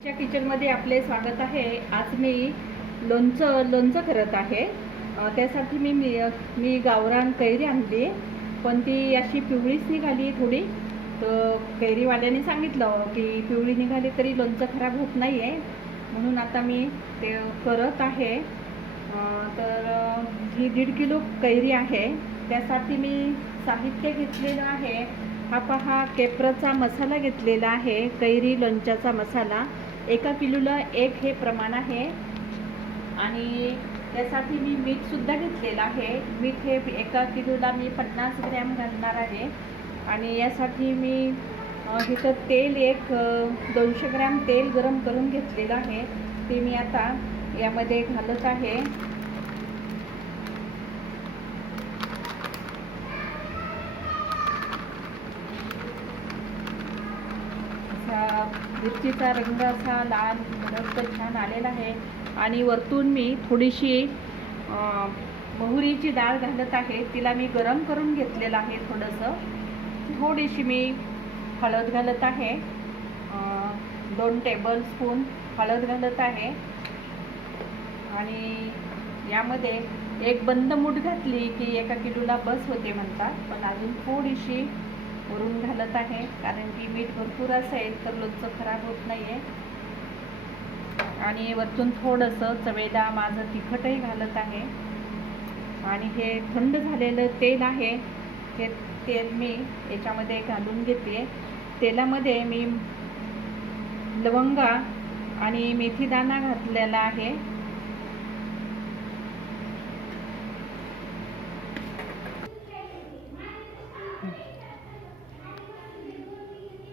किचनमध्ये आपले स्वागत आहे। आज मी लोणचं करत आहे। त्यासाठी मी गावरान कैरी आणली, पण ती अशी पिवळीच निघाली थोडी। तर कैरीवाल्याने सांगितलं की पिवळी निघाली तरी लोणचं खराब होत नाही आहे, म्हणून आता मी ते करत आहे। तर ही 1.5 किलो कैरी आहे। त्यासाठी मी साहित्य घेतलेलं आहे। हा पहा, केप्रचा मसाला घेतलेला आहे, कैरी लोणच्याचा मसाला। 1 किलोला 1 हे प्रमाण आहे। आणि त्यासाठी मी मीठसुद्धा घेतलेलं आहे। मीठ हे 1 किलोला मी 50 ग्रॅम घालणार आहे। आणि यासाठी मी इथं तेल 200 ग्रॅम तेल गरम करून घेतलेलं आहे, ते मी आता यामध्ये घालत आहे। मिरचीचा रंग असा लाल मस्त छान आलेला आहे। आणि वरतून मी थोडीशी मोहरीची डाळ घालत आहे, तिला मी गरम करून घेतलेलं आहे थोडंसं। थोडीशी मी हळद घालत आहे, 2 टेबलस्पून हळद घालत आहे। आणि यामध्ये 1 बंद मूठ घातली की 1 किलोला बस होते म्हणतात, पण अजून थोडीशी वरून घालत आहे, कारण की मीठ भरपूर असेल तर लोणचं खराब होत नाही आहे। आणि वरतून थोडंसं चवेला माझं तिखटही घालत आहे। आणि हे थंड झालेलं तेल आहे, हे तेल मी याच्यामध्ये घालून घेते। तेलामध्ये मी लवंगा आणि मेथीदाणा घातलेला आहे।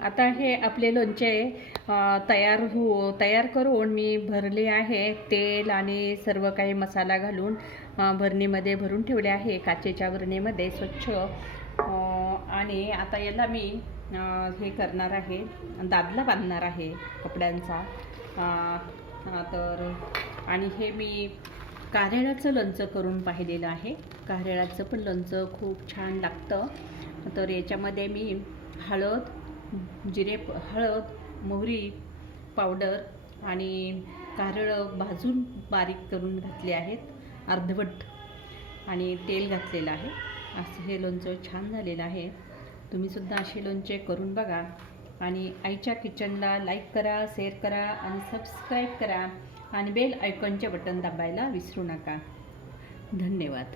आता हे आपले लोणचे तयार करून मी भरले आहे। तेल आणि सर्व काही मसाला घालून भरणीमध्ये भरून ठेवले आहे, काचेच्या भरणीमध्ये स्वच्छ। आणि आता याला मी हे करणार आहे, दादला बांधणार आहे कपड्यांचा। आणि हे मी कारळ्याचं लोणचं करून पाहिलेलं आहे। कारळ्याचं पण लोणचं खूप छान लागतं। तर याच्यामध्ये मी हळद, मोहरी पावडर आणि कारळं भाजून बारीक करून घातले आहेत अर्धवट, आणि तेल घातलेलं आहे। असं हे लोणचं छान झालेलं आहे। तुम्हीसुद्धा असे लोणचे करून बघा। आणि आईच्या किचनला लाईक करा, शेअर करा आणि सबस्क्राईब करा, आणि बेल आयकॉनचे बटन दाबायला विसरू नका। धन्यवाद।